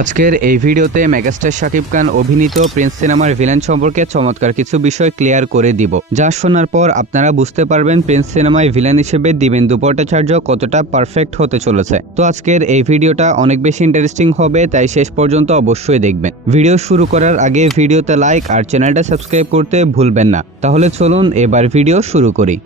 আজকের এই ভিডিওতে মেগাস্টার শাকিব খান অভিনীত প্রিন্স সিনেমার ভিলেন সম্পর্কে চমৎকার কিছু বিষয় ক্লিয়ার করে দিব, যা শোনার পর আপনারা বুঝতে পারবেন প্রিন্স সিনেমায় ভিলেন হিসেবে দিবেন্দু ভট্টাচার্য কতটা পারফেক্ট হতে চলেছে। তো আজকের এই ভিডিওটা অনেক বেশি ইন্টারেস্টিং হবে, তাই শেষ পর্যন্ত অবশ্যই দেখবেন। ভিডিও শুরু করার আগে ভিডিওতে লাইক আর চ্যানেলটা সাবস্ক্রাইব করতে ভুলবেন না। তাহলে চলুন এবার ভিডিও শুরু করি।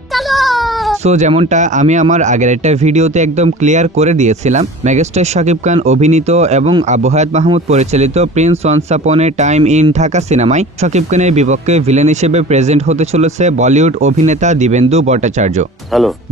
সো যেমনটা আমি আমার আগের একটা ভিডিওতে একদম ক্লিয়ার করে দিয়েছিলাম, মেগাস্টার শাকিব খান অভিনীত এবং আবু হায়াত মাহমুদ পরিচালিত Prince once upon A time in Dhaka সিনেমায় শাকিব খানের বিপক্ষে ভিলেন হিসেবে প্রেজেন্ট হতে চলেছে বলিউড অভিনেতা দিবেন্দু ভট্টাচার্য।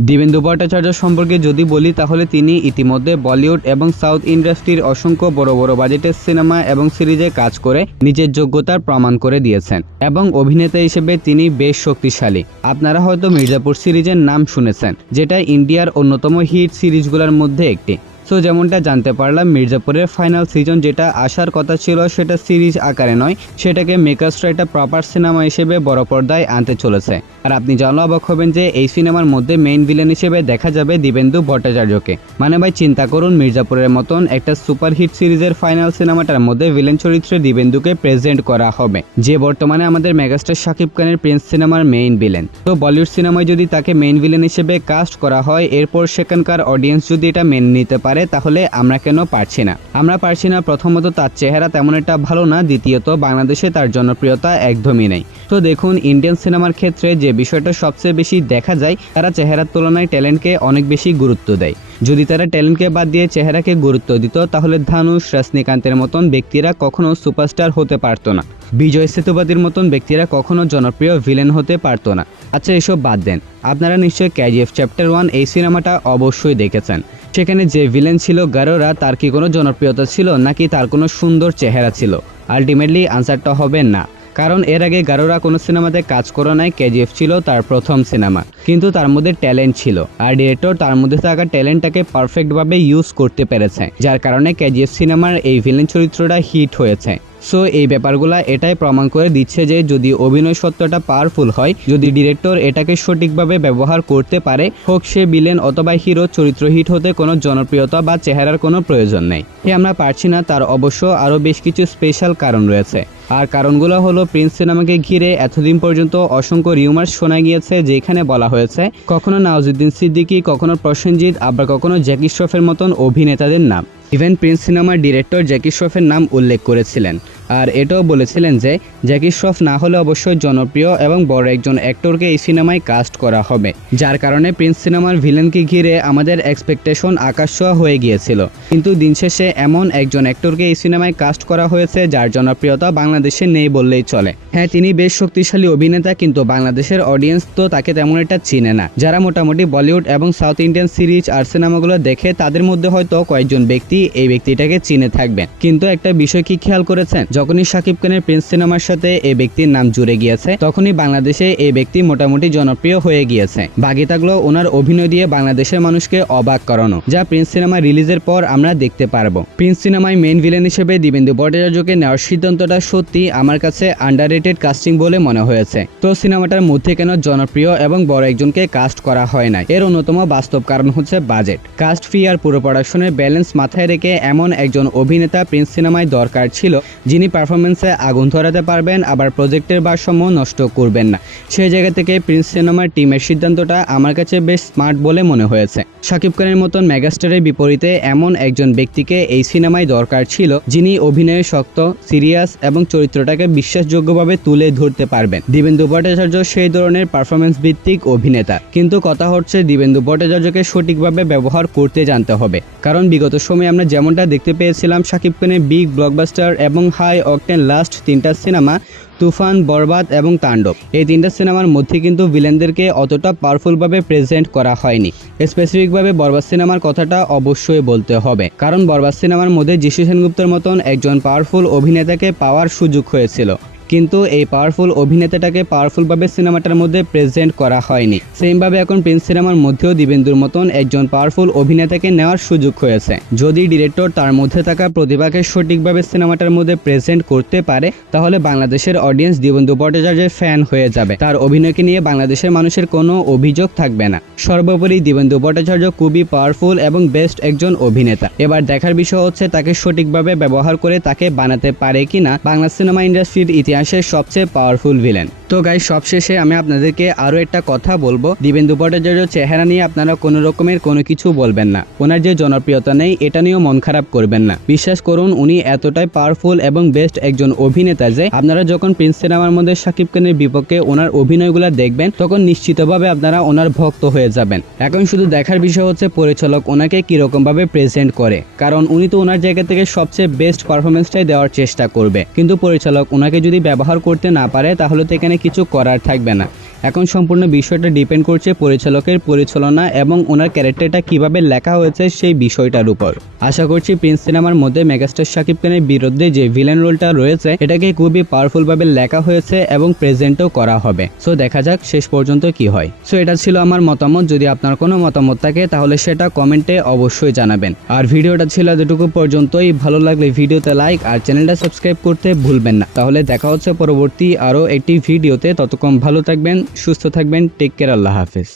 দিবেন্দু ভট্টাচার্য সম্পর্কে যদি বলি, তাহলে তিনি ইতিমধ্যে বলিউড এবং সাউথ ইন্ডাস্ট্রির অসংখ্য বড় বড় বাজেটের সিনেমা এবং সিরিজে কাজ করে নিজের যোগ্যতার প্রমাণ করে দিয়েছেন এবং অভিনেতা হিসেবে তিনি বেশ শক্তিশালী। আপনারা হয়তো মির্জাপুর সিরিজের নাম শুনেছেন, যেটা ইন্ডিয়ার অন্যতম হিট সিরিজগুলোর মধ্যে একটি। সো যেমনটা জানতে পারলাম, মির্জাপুরের ফাইনাল সিজন যেটা আসার কথা ছিল সেটা সিরিজ আকারে নয়, সেটাকে মেকার্সরা একটা প্রপার সিনেমা হিসেবে বড় পর্দায় আনতে চলেছে। আর আপনি জানলে অবাক হবেন যে এই সিনেমার মধ্যে মেইন ভিলেন হিসেবে দেখা যাবে দিবেন্দু ভট্টাচার্যকে। মানে ভাই চিন্তা করুন, মির্জাপুরের মতন একটা সুপার হিট সিরিজের ফাইনাল সিনেমাটার মধ্যে ভিলেন চরিত্রে দিবেন্দুকে প্রেজেন্ট করা হবে, যে বর্তমানে আমাদের মেগাস্টার শাকিব খানের প্রিন্স সিনেমার মেইন ভিলেন। তো বলিউড সিনেমায় যদি তাকে মেইন ভিলেন হিসেবে কাস্ট করা হয়, এরপর সেখানকার অডিয়েন্স যদি এটা মেনে নিতে পারে, তাহলে আমরা কেন পারছি না? আমরা পারছি না প্রথমত তার চেহারা তেমন একটা ভালো না, দ্বিতীয়ত বাংলাদেশে তার জনপ্রিয়তা একদমই নেই। তো দেখুন, ইন্ডিয়ান সিনেমার ক্ষেত্রে যে বিষয়টা সবচেয়ে বেশি দেখা যায়, তারা চেহারার তুলনায় ট্যালেন্টকে অনেক বেশি গুরুত্ব দেয়। যদি তারা ট্যালেন্টকে বাদ দিয়ে চেহারাকে গুরুত্ব দিত, তাহলে ধানুষ, রজনীকান্তের মতন ব্যক্তিরা কখনো সুপারস্টার হতে পারত না, বিজয় সেতুপতির মতন ব্যক্তিরা কখনো জনপ্রিয় ভিলেন হতে পারত না। আচ্ছা, এসব বাদ দেন, আপনারা নিশ্চয়ই কেজিএফ চ্যাপ্টার 1 এই সিনেমাটা অবশ্যই দেখেছেন। সেখানে যে ভিলেন ছিল গারোরা, তার কি কোনো জনপ্রিয়তা ছিল নাকি তার কোনো সুন্দর চেহারা ছিল? আলটিমেটলি আনসারটা হবে না, কারণ এর আগে গারোরা কোনো সিনেমাতে কাজ করে নাই, কেজিএফ ছিল তার প্রথম সিনেমা। কিন্তু তার মধ্যে ট্যালেন্ট ছিল আর ডিরেক্টর তার মধ্যে থাকা ট্যালেন্টটাকে পারফেক্টভাবে ইউজ করতে পেরেছে, যার কারণে কেজিএফ সিনেমার এই ভিলেন চরিত্রটা হিট হয়েছে। সো এই ব্যাপারগুলা এটাই প্রমাণ করে দিচ্ছে যে যদি অভিনয় সত্যটা পাওয়ারফুল হয়, যদি ডিরেক্টর এটাকে সঠিকভাবে ব্যবহার করতে পারে, হোক সে ভিলেন অথবা হিরো, চরিত্র হিট হতে কোনো জনপ্রিয়তা বা চেহারার কোনো প্রয়োজন নেই। আমরা পারছি না, তার অবশ্য আরও বেশ কিছু স্পেশাল কারণ রয়েছে। আর কারণগুলো হলো, প্রিন্স সিনেমাকে ঘিরে এতদিন পর্যন্ত অসংখ্য রিউমার্স শোনা গিয়েছে, যেখানে বলা হয়েছে কখনো নওয়াজুদ্দিন সিদ্দিকী, কখনো প্রসেনজিৎ, আবার কখনো জ্যাকি শ্রফের মতন অভিনেতাদের নাম। ইভেন প্রিন্স সিনেমার ডিরেক্টর জ্যাকি শ্রফের নাম উল্লেখ করেছিলেন, আর এটাও বলেছিলেন যে জ্যাকি শ্রফ না হলে অবশ্যই জনপ্রিয় এবং বড় একজন অ্যাক্টরকে এই সিনেমায় কাস্ট করা হবে, যার কারণে প্রিন্স সিনেমার ভিলেনকে ঘিরে আমাদের এক্সপেকটেশন আকাশছোঁয়া হয়ে গিয়েছিল। কিন্তু দিন শেষে এমন একজন অ্যাক্টরকে এই সিনেমায় কাস্ট করা হয়েছে যার জনপ্রিয়তা বাংলাদেশে নেই বললেই চলে। হ্যাঁ, তিনি বেশ শক্তিশালী অভিনেতা, কিন্তু বাংলাদেশের অডিয়েন্স তো তাকে তেমন একটা চিনে না। যারা মোটামুটি বলিউড এবং সাউথ ইন্ডিয়ান সিরিজ আর সিনেমাগুলো দেখে, তাদের মধ্যে হয়তো কয়েকজন ব্যক্তি এই ব্যক্তিটাকে চিনে থাকবেন। কিন্তু একটা বিষয় কি খেয়াল করেছেন, যখনই শাকিব খানের প্রিন্স সিনেমার সাথে এই ব্যক্তির নাম জুড়ে গিয়েছে, তখনই বাংলাদেশে এই ব্যক্তি মোটামুটি জনপ্রিয় হয়ে গিয়েছে। বাকি থাকলো ওনার অভিনয় দিয়ে বাংলাদেশের মানুষকে অবাক করানো, যা প্রিন্স সিনেমা রিলিজের পর আমরা দেখতে পারবো। প্রিন্স সিনেমায় মেইন ভিলেন হিসেবে দিবেন্দু ভট্টাচার্যকে নেওয়ার সিদ্ধান্তটা সত্যি আমার কাছে আন্ডাররেটেড কাস্টিং বলে মনে হয়েছে। তো সিনেমাটার মধ্যে কেন জনপ্রিয় এবং বড় একজনকে কাস্ট করা হয় না, এর অন্যতম বাস্তব কারণ হচ্ছে বাজেট। কাস্ট ফি আর পুরো প্রোডাকশনের ব্যালেন্স মাথায় রেখে এমন একজন অভিনেতা প্রিন্স সিনেমায় দরকার ছিল, যিনি পারফরমেন্সে আগুন ধরাতে পারবেন, আবার প্রজেক্টের ভারসাম্য নষ্ট করবেন না। সেই জায়গা থেকে প্রিন্স সিনেমার টিমের সিদ্ধান্তটা আমার কাছে বেশ স্মার্ট বলে মনে হয়েছে। শাকিব খানের মতন মেগাস্টারের বিপরীতে এমন একজন ব্যক্তিকে এই সিনেমায় দরকার ছিল, যিনি অভিনয়ে শক্ত, সিরিয়াস এবং চরিত্রটাকে বিশ্বাসযোগ্যভাবে তুলে ধরতে পারবেন। দিবেন্দু ভট্টাচার্য সেই ধরনের পারফরমেন্স ভিত্তিক অভিনেতা, কিন্তু কথা হচ্ছে দিবেন্দু ভট্টাচার্যকে সঠিকভাবে ব্যবহার করতে জানতে হবে। কারণ বিগত সময়ে আমরা যেমনটা দেখতে পেয়েছিলাম, শাকিব খানের বিগ ব্লকবাস্টার এবং হাই অকটেন লাস্ট 3টা সিনেমা তুফান, বরবাদ এবং তাণ্ডব, এই 3টা সিনেমার মধ্যে কিন্তু ভিলেনদেরকে অতটা পাওয়ারফুলভাবে প্রেজেন্ট করা হয়নি। স্পেসিফিকভাবে বরবাদ সিনেমার কথাটা অবশ্যই বলতে হবে, কারণ বরবাদ সিনেমার মধ্যে যিশু সেনগুপ্তের মতন একজন পাওয়ারফুল অভিনেতাকে পাওয়ার সুযোগ হয়েছিল। কিন্তু এই পাওয়ারফুল অভিনেতাটাকে পাওয়ারফুলভাবে সিনেমাটার মধ্যে প্রেজেন্ট করা হয়নি। সেমভাবে এখন প্রিন্স সিনেমার মধ্যেও দিবেন্দুর মতন একজন পাওয়ারফুল অভিনেতাকে নেওয়ার সুযোগ হয়েছে। যদি ডিরেক্টর তার মধ্যে থাকা প্রতিভাকে সঠিকভাবে সিনেমাটার মধ্যে প্রেজেন্ট করতে পারে তাহলে বাংলাদেশের অডিয়েন্স দিবেন্দু ভট্টাচার্যের ফ্যান হয়ে যাবে। তার অভিনয়কে নিয়ে বাংলাদেশের মানুষের কোনো অভিযোগ থাকবে না। সর্বোপরি দিবেন্দু ভট্টাচার্য খুবই পাওয়ারফুল এবং বেস্ট একজন অভিনেতা। এবার দেখার বিষয় হচ্ছে তাকে সঠিকভাবে ব্যবহার করে তাকে বানাতে পারে কিনা বাংলা সিনেমা ইন্ডাস্ট্রির ইতিহাসের সবচেয়ে পাওয়ারফুল ভিলেন। তো গাইস, সবশেষে আমি আপনাদেরকে আরো একটা কথা বলবো, দিবেন্দু ভট্টাচার্য চেহারা নিয়ে আপনারা কোনো রকমের কোনো কিছু বলবেন না। ওনার যে জনপ্রিয়তা নেই এটা নিয়েও মন খারাপ করবেন না। বিশ্বাস করুন উনি এতটাই পাওয়ারফুল এবং বেস্ট একজন অভিনেতা যে আপনারা যখন প্রিন্স সিনেমার মধ্যে শাকিব খানের বিপক্ষে ওনার অভিনয়গুলো দেখবেন তখন নিশ্চিতভাবে আপনারা ওনার ভক্ত হয়ে যাবেন। এখন শুধু দেখার বিষয় হচ্ছে পরিচালক ওনাকে কিরকম ভাবে প্রেজেন্ট করে, কারণ উনি তো ওনার জায়গা থেকে সবচেয়ে বেস্ট পারফরমেন্সটাই দেওয়ার চেষ্টা করবে, কিন্তু পরিচালক ওনাকে যদি ব্যবহার করতে না পারে তাহলে তো এখানে কিছু করার থাকবে না। এখন সম্পূর্ণ বিষয়টা ডিপেন্ড করছে পরিচালকের পরিচালনা এবং ওনার ক্যারেক্টারটা কিভাবে লেখা হয়েছে সেই বিষয়টার উপর। আশা করছি প্রিন্স সিনেমার মধ্যে মেগাস্টার শাকিব খানের বিরুদ্ধে যে ভিলেন রোলটা রয়েছে এটাকে খুবই পাওয়ারফুল ভাবে লেখা হয়েছে এবং প্রেজেন্টও করা হবে। সো দেখা যাক শেষ পর্যন্ত কি হয়। সো এটা ছিল আমার মতামত। যদি আপনার কোনো মতামত থাকে তাহলে সেটা কমেন্টে অবশ্যই জানাবেন। আর ভিডিওটা ছিল এতটুকু পর্যন্তই। ভালো লাগলে ভিডিওতে লাইক আর চ্যানেলটা সাবস্ক্রাইব করতে ভুলবেন না। তাহলে দেখা হচ্ছে পরবর্তী আরো একটি ভিডিওতে। ততক্ষণ ভালো থাকবেন, সুস্থ থাকবেন। Take care. আল্লাহ হাফেজ।